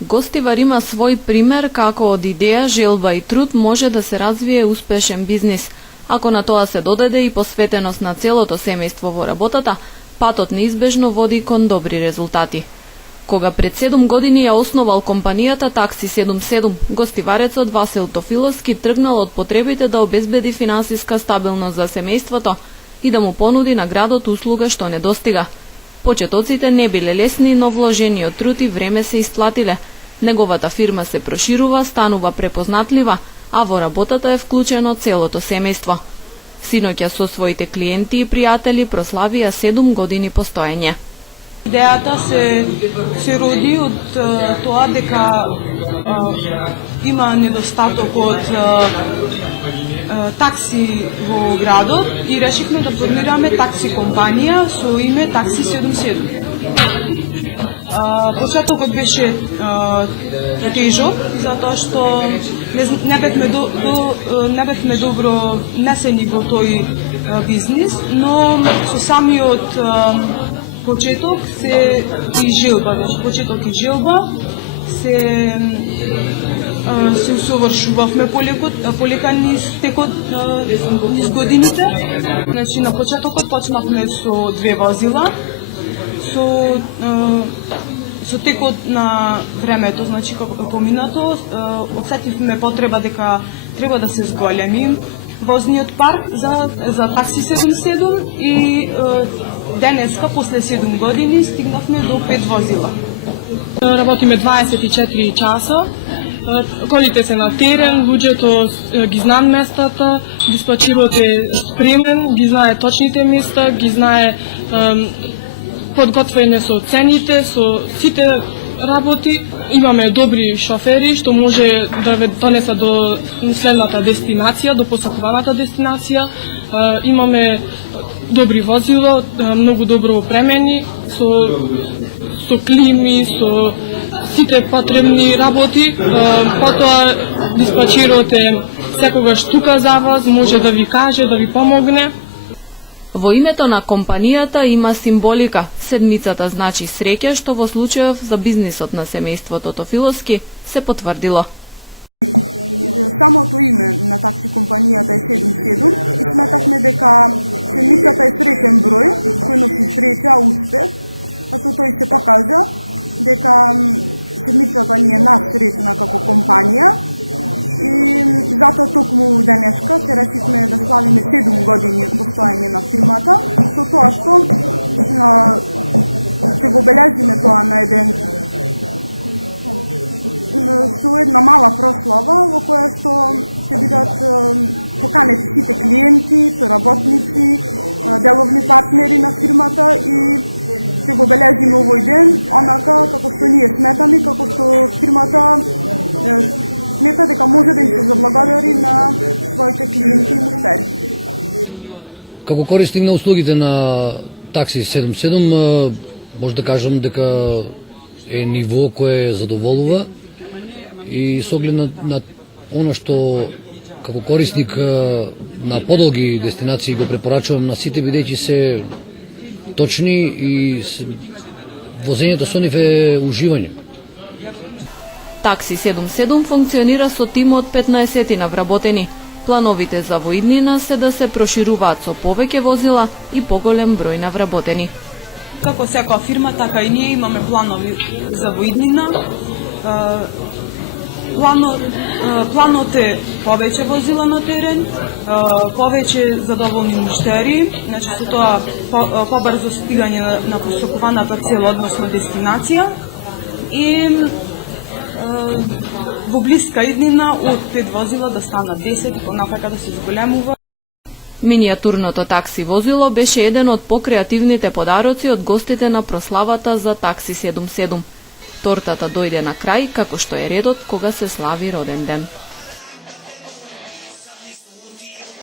Гостивар има свој пример како од идеја, желба и труд може да се развие успешен бизнис. Ако на тоа се додаде и посветеност на целото семејство во работата, патот неизбежно води кон добри резултати. Кога пред 7 години ја основал компанијата Такси 77, гостиварецот Васил Тофиловски тргнал од потребите да обезбеди финансиска стабилност за семејството и да му понуди на градот услуга што недостига. Почетоците не биле лесни, но вложениот труд и време се исплатиле. Неговата фирма се проширува, станува препознатлива, а во работата е вклучено целото семејство. Синоќа со своите клиенти и пријатели прославија 7 години постоење. Идејата се роди од тоа дека има недостаток од такси во градот и решивме да формираме такси компанија со име Такси 77. Почетокот беше тежок, затоа што не бевме добро несени во тој бизнис, но со самиот почеток се и желба, почеток и желба се усовршувавме полека низ годините. Значи на почетокот почнавме со 2 возила, со текот на времето, значи како поминато, осетивме потреба дека треба да се зголеми возниот парк за Такси 77 и денеска, после 7 години, стигнавме до 5 возила. Работиме 24 часа, колите се на терен, луѓето ги знаат местата, диспачерот е спремен, ги знае точните места, ги знае подготвени со цените, со сите работи. Имаме добри шофери што може да ве донесат до следната дестинација, до посакуваната дестинација. Имаме добри возила, многу добро опремени, со клими, со сите потребни работи. Потоа диспачерот е секогаш тука за вас, може да ви каже, да ви помогне. Во името на компанијата има символика. Седмицата значи среќа, што во случајов за бизнисот на семејството Тофиловски се потврдило. Како корисник на услугите на Такси 77, може да кажам дека е ниво кое задоволува и со оглед на оно што како корисник на подолги дестинации го препорачувам на сите, бидејќи се точни и возењето со нив е уживање. Такси 77 функционира со тим од 15 на вработени. Плановите за во иднина се да се прошируваат со повеќе возила и поголем број на вработени. Како секоја фирма, така и ние имаме планови за во иднина. Планот е повеќе возила на терен, повеќе задоволни муштери, значи со тоа побрзо стигање на посакуваната цел, односно дестинација, и во блиска иднина од 5 возила да станат 10 и понатака да се зголемува. Минијатурното такси возило беше еден од покреативните подароци од гостите на прославата за Такси 77. Тортата дојде на крај, како што е редот кога се слави роден ден.